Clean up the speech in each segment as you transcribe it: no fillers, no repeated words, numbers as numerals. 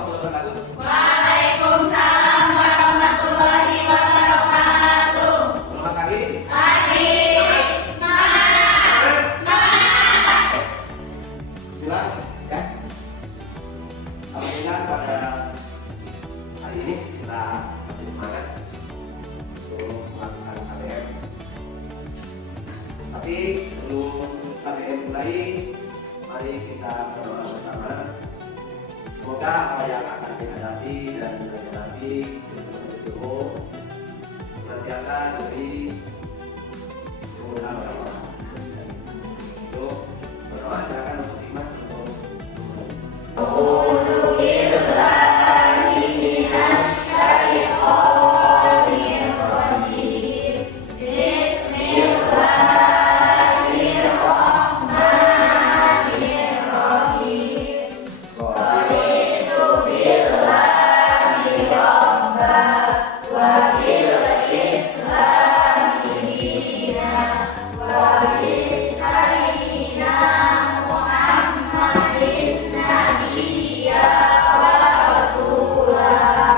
warahmatullahi wabarakatuh. Waalaikumsalam warahmatullahi wabarakatuh. Selamat pagi. Pagi. Semangat. Semangat. Bismillah ya. Alhamdulillah pada hari ini kita masih semangat untuk melakukan KBM. Tapi sebelum KBM mulai, mari kita berdoa bersama. Semoga apa yang akan dihadapi dan sedang dihadapi itu senantiasa diberi kemudahan Allah. Untuk berdoa silakan untuk iman untuk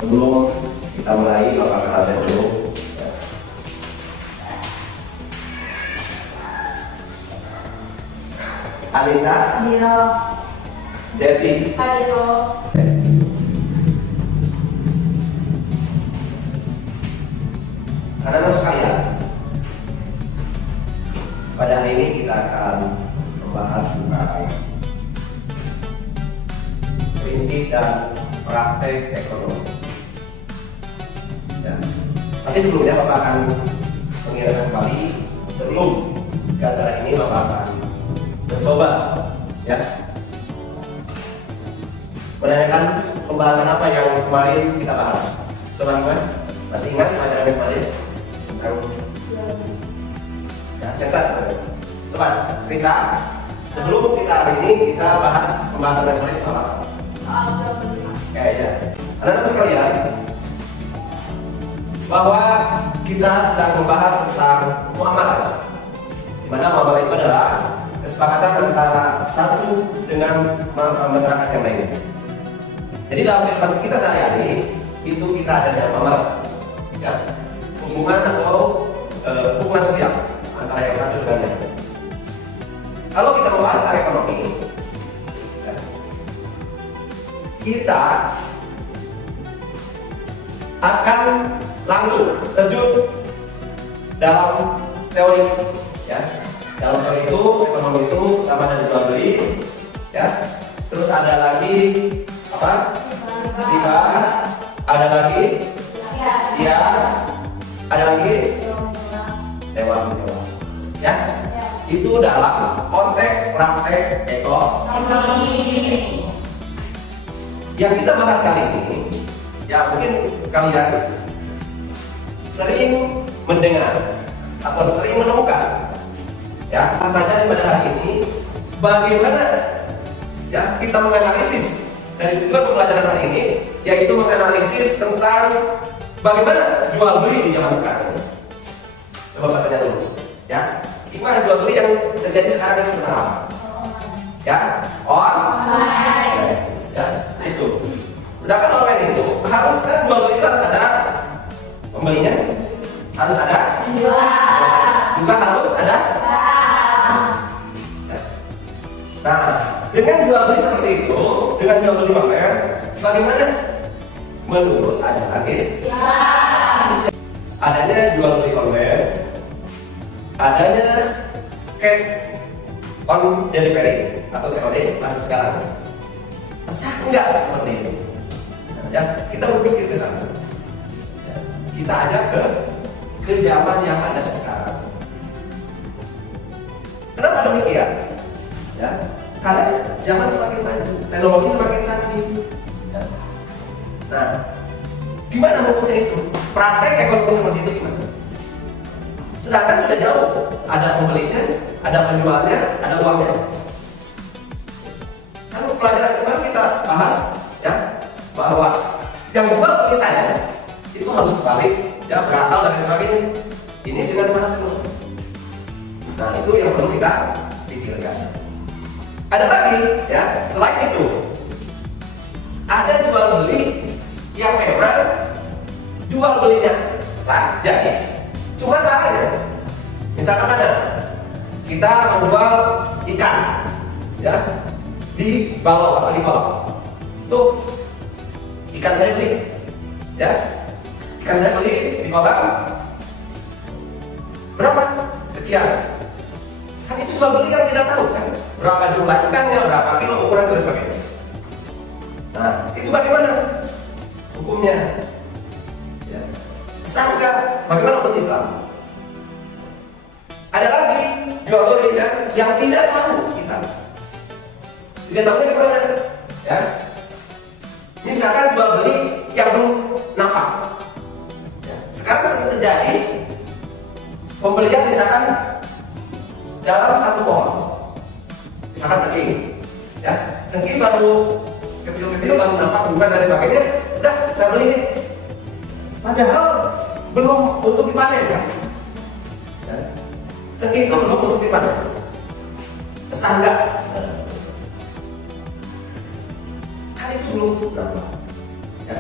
sebelum kita mulai, Bapak kenal saya dulu. Anissa, Adiro. Devi, Adiro. anak-anak sekalian, pada hari ini kita akan membahas tentang prinsip dan praktek ekonomi. Ya. Tapi sebelumnya Bapak akan mengingatkan kembali, sebelum ke acara ini Bapak akan mencoba ya menanyakan pembahasan apa yang kemarin kita bahas. Coba gimana? Masih ingat pelajaran yang kemarin? Tentang ya, cerita sebenarnya. Coba Rita, sebelum kita hari ini kita bahas pembahasan yang kemarin sama. Soal berapa? Ya. Anak-anak sekalian, bahwa kita sedang membahas tentang muamalah, di mana muamalah itu adalah kesepakatan antara satu dengan masyarakat yang lainnya. Jadi dalam kehidupan kita sehari-hari itu kita adanya muamalah, ya, hubungan atau hubungan sosial antara yang satu dengan yang lain. Kalau kita membahas tentang ekonomi, ya, kita akan langsung terjun dalam teori, ya. Dalam teori itu, ekonomi itu pertama ada jual beli, ya. Terus ada lagi apa? Riba, ada lagi, ya, ada lagi sewa menyewa, ya. Itu dalam konteks praktek ekonomi. Yang kita bahas kali ini, ya mungkin kalian sering mendengar atau sering menemukan, ya, pertanyaan pada hari ini, bagaimana ya kita menganalisis dari tujuan pembelajaran hari ini, yaitu menganalisis tentang bagaimana jual beli di zaman sekarang. Coba tanya dulu, ya, gimana jual beli yang terjadi sekarang ini tentang apa? Ya, online. Ya, itu. Sedangkan online itu harus kan jual beli itu harus ada pembelinya, harus ada juga harus ada. Nah, dengan jual beli seperti itu, dengan jual beli online, bagaimana menurut analis? Adanya jual beli online, adanya cash on delivery atau COD masa sekarang, sah enggak seperti itu? Ya, kita berpikir ke sana. Ya, kita ajak ke zaman yang ada sekarang. Kenapa demikian? Ya, karena zaman semakin maju, teknologi semakin canggih. Ya. Nah, gimana hukumnya itu? Praktek ekonomi seperti itu gimana? Sedangkan sudah jauh, ada pembelinya, ada penjualnya, ada uangnya. Kan pelajaran kemarin kita bahas, ya, bahwa yang jual beli saya itu harus kembali, ya, berakal dan sebagainya. Ini dengan syarat dulu. Nah, itu yang perlu kita pikirkan. Ada lagi, ya, selain itu, ada jual jual beli yang memang jual belinya sah. Jadi cuma caranya, misalkan ada kita menjual ikan, ya, di balong atau di kolam. Tuh ikan saya beli, ya, ikan saya beli di kolam berapa? Sekian. Kan itu jual beli kan kita tahu kan berapa jumlah ikannya, berapa kilo, ukuran dan sebagainya. Nah, itu bagaimana hukumnya? Ya. Sah nggak? Bagaimana hukum Islam? Ada lagi jual beli kan yang tidak tahu kita. Tidak tahu gimana? Ya. Misalkan jual beli yang belum nampak. Ya. Sekarang sering terjadi pembelian misalkan dalam satu pohon. Misalkan cengkeh, ya, cengkeh baru kecil-kecil, baru nampak bukan dan sebagainya, udah saya beli ini. Padahal belum untuk dipanen kan? Ya. Cengkeh itu belum untuk dipanen. Sah nggak? Kan itu belum nampak. Ya.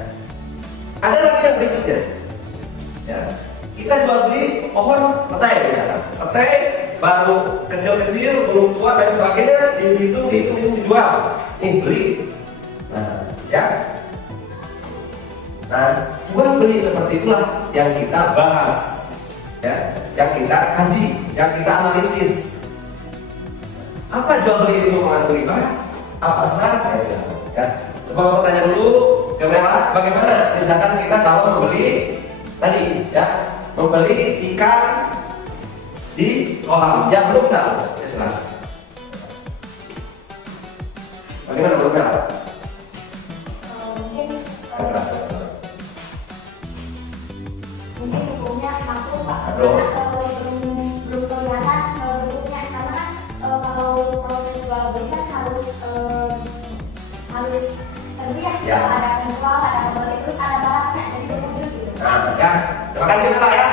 Ada lagi yang berikutnya. Ya. Kita jual beli pohon petai misalkan. Petai baru kecil-kecil, belum tua dan sebagainya, dihitung dijual. Nih beli. Nah, ya. Nah, jual beli seperti itulah yang kita bahas, ya, yang kita kaji, yang kita analisis. Apa jual beli itu mengandung riba? Apa sah? Ya. Coba aku tanya dulu, bagaimana? Misalkan kita kalau membeli tadi, ya, membeli ikan di kolam yang belum tahu, ya silakan. Bagaimana belum tahu? Mungkin hukumnya makruh Pak, Makruh. karena belum kelihatan bentuknya, karena kan kalau proses jual beli kan harus tentu ya, ada penjual, ada pembeli, terus ada barangnya, jadi berwujud gitu. Nah, ya, terima kasih Pak ya.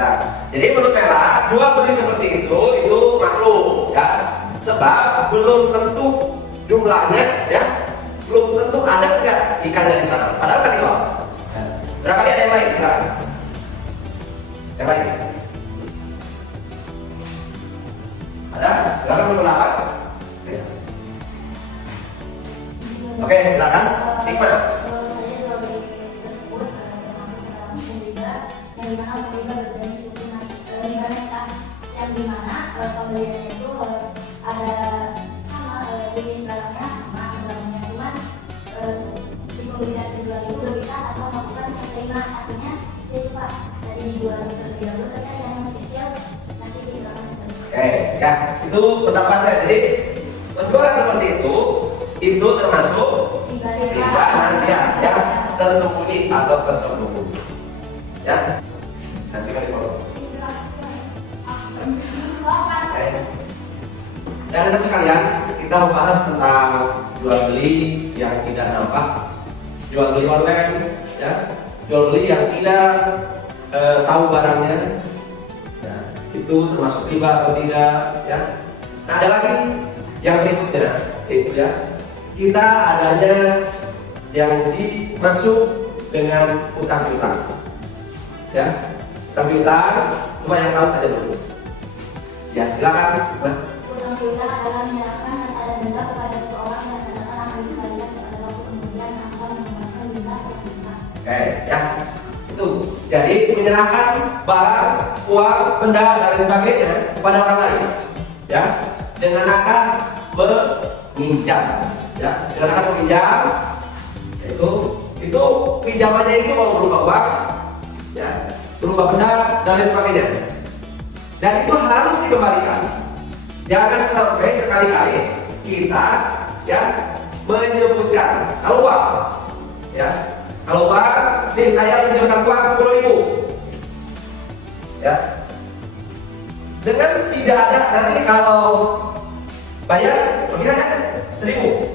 Ya, jadi menurut Mela, jual beli seperti itu makruh, ya, sebab belum tentu jumlahnya, ya, belum tentu ada enggak ikannya di sana. Padahal tadi loh. Berapa kali ada yang lain? Silakan. Yang lain? Ada? Silakan berpendapat. Oke, silakan. Hikmah. Saya jual beli tersebut termasuk dalam hukum riba, yang dimana hukum riba berjenis hukum riba nasiah, yang dimana pembeliannya itu ada sama jenis barangnya sama barangnya, cuman si pembeli dan penjual itu berpisah tanpa melakukan seterima. Artinya itu Pak, tadi dijual terlebih dahulu, tapi ada yang masih kecil, nanti diserahkan seterusnya. Oke, ya, itu pendapatnya. Jadi penjualan seperti itu termasuk riba nasiah, ya, tersembunyi atau tersembunyi, ya. Nanti kali follow. Dan teman sekalian, kita membahas tentang jual beli yang tidak nampak, jual beli online, ya, jual beli yang tidak tahu barangnya, ya, itu termasuk riba atau tidak, ya. Nah, ada lagi yang berikutnya, itu ya, kita adanya yang dimaksud dengan utang piutang, ya, utang piutang, cuma yang tahu aja dulu, ya, silakan. Nah. Utang piutang adalah menyerahkan harta dan benda kepada seseorang dan sedangkan akan dikembalikan kepada waktu kemudian tanpa menggunakan benda yang diminta. Oke, ya, itu. Jadi menyerahkan barang, uang, benda dan lain sebagainya kepada orang lain, ya, dengan akad meminjam, ya, dengan akad meminjam, itu pinjamannya itu mau berupa uang, ya, berupa benda dan lain sebagainya, dan itu harus dikembalikan. Jangan sampai sekali-kali kita, ya, menyebutkan kalau uang, ya, kalau uang, nih saya pinjamkan uang 10.000, ya, dengan tidak ada nanti kalau bayar pergi saja 1.000.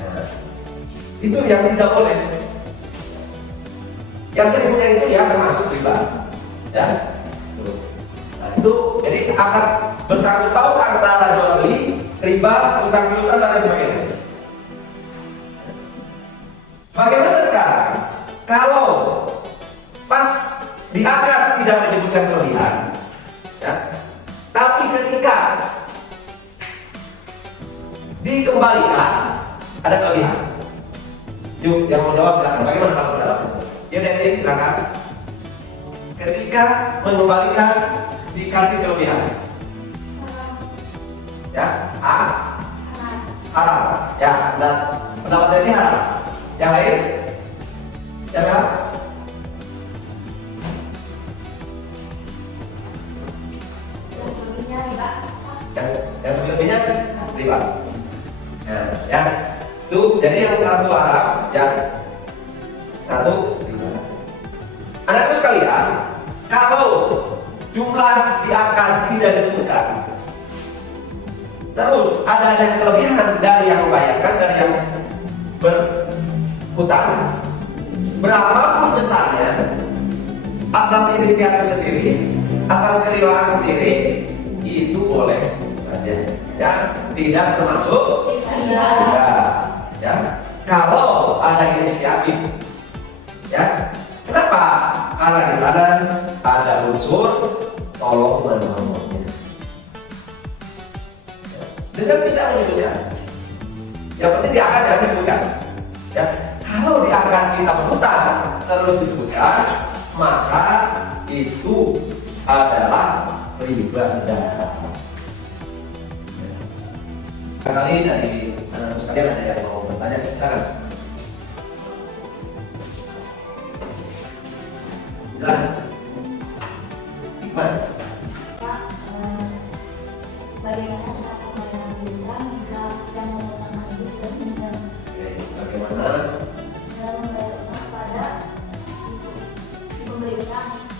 Nah, itu yang tidak boleh. Yang 1.000-nya itu ya termasuk riba, ya. Nah, itu jadi akad bersangkut paut antara jual beli, riba, utang piutang dan lain sebagainya. Bagaimana sekarang kalau pas di akad tidak menyebutkan kelebihan, ya, tapi ketika dikembalikan ada kelebihan. Yuk, yang mau jawab silakan. Bagaimana kalau pendapat? Ya, dari silakan. Ketika mengembalikan dikasih kelebihan, ya, haram. Ya, nah, pendapat dari haram. Yang lain? Siapa? Yang selebihnya riba. Nah, ya, tuh jadi yang satu haram, yang satu riba. Anak-anak sekalian, kalau jumlah di akad tidak disebutkan, terus ada yang kelebihan dari yang membayarkan, dari yang berhutang, berapapun besarnya, atas inisiatif sendiri, atas keriwaan sendiri, itu boleh saja, ya, tidak termasuk riba, ya. Kalau ada inisiatif, ya, kenapa? Karena di sana ada unsur tolong menolongnya, ya. Dengan tidak menyebutkan, yang penting di akad jangan disebutkan, ya. Kalau di akad kita berhutang terus disebutkan, maka itu adalah riba. Kali dari anak sekalian ada yang mau bertanya, silakan. Silakan. Iqbal. Bagaimana cara pembayaran hutang jika yang mengutangkan itu sudah meninggal? Bagaimana? Cara membayar utang pada si pemberi utang.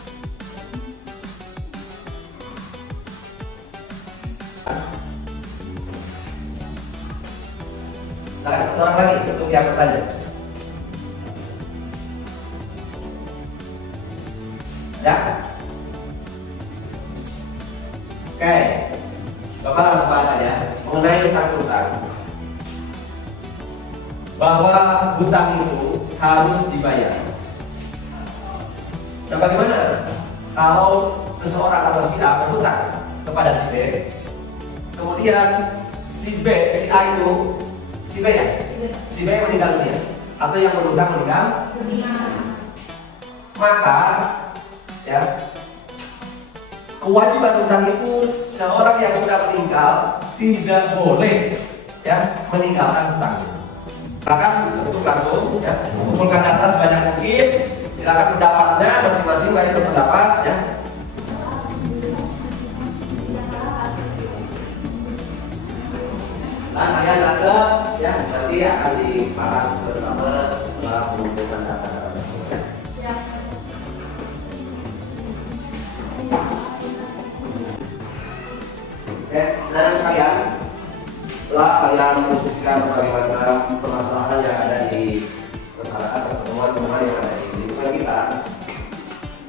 Nah, satu orang lagi untuk yang bertanya. Ya? Oke, Bapak langsung bahas saja mengenai hutang-hutang. Bahwa hutang itu harus dibayar. Nah, bagaimana kalau seseorang atau si A berhutang kepada si B, kemudian si B, si A itu, si B ya? Si B meninggal dunia atau yang berhutang meninggal dunia, maka ya, kewajiban hutang itu seorang yang sudah meninggal tidak boleh, ya, meninggalkan hutang. Bahkan untuk langsung, ya, kumpulkan data sebanyak mungkin. Silakan pendapatnya masing-masing, baik berpendapat, ya. Nah, kalian ada, ya, nanti akan dibahas bersama setelah mengumpulkan data-data tersebut, ya. Oke, nah sekalian, setelah kalian mendiskusikan berbagai macam permasalahan yang ada di masyarakat atau temuan-temuan yang ada di lingkungan kita,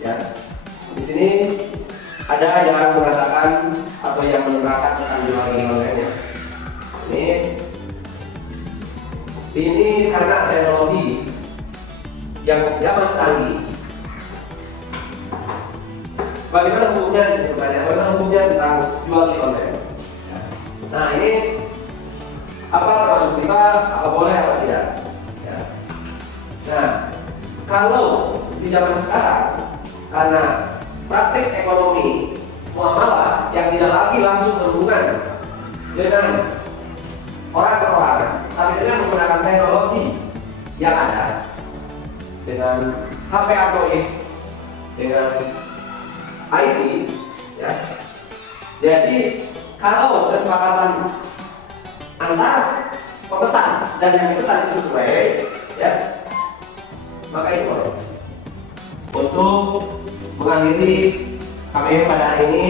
ya, di sini ada yang mengatakan atau yang menerangkan tentang jual beli online-nya. Ini karena teknologi yang zaman canggih. Bagaimana hukumnya? Bagaimana hukumnya tentang jual beli online? Nah, ini apa termasuk riba? Apa boleh atau tidak? Ya. Nah, kalau di zaman sekarang, karena praktik ekonomi muamalah yang tidak lagi langsung berhubungan dengan orang per orang, tapi dengan menggunakan teknologi yang ada, dengan HP Android, dengan IT, ya. Jadi kalau kesepakatan antara pemesan dan yang dipesan itu sesuai, ya, maka itu boleh. Untuk mengakhiri KPM pada hari ini,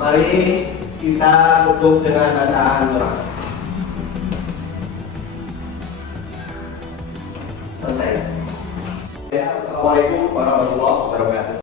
mari kita tutup dengan bacaan doa. Selesai. Ya, Assalamualaikum warahmatullahi wabarakatuh.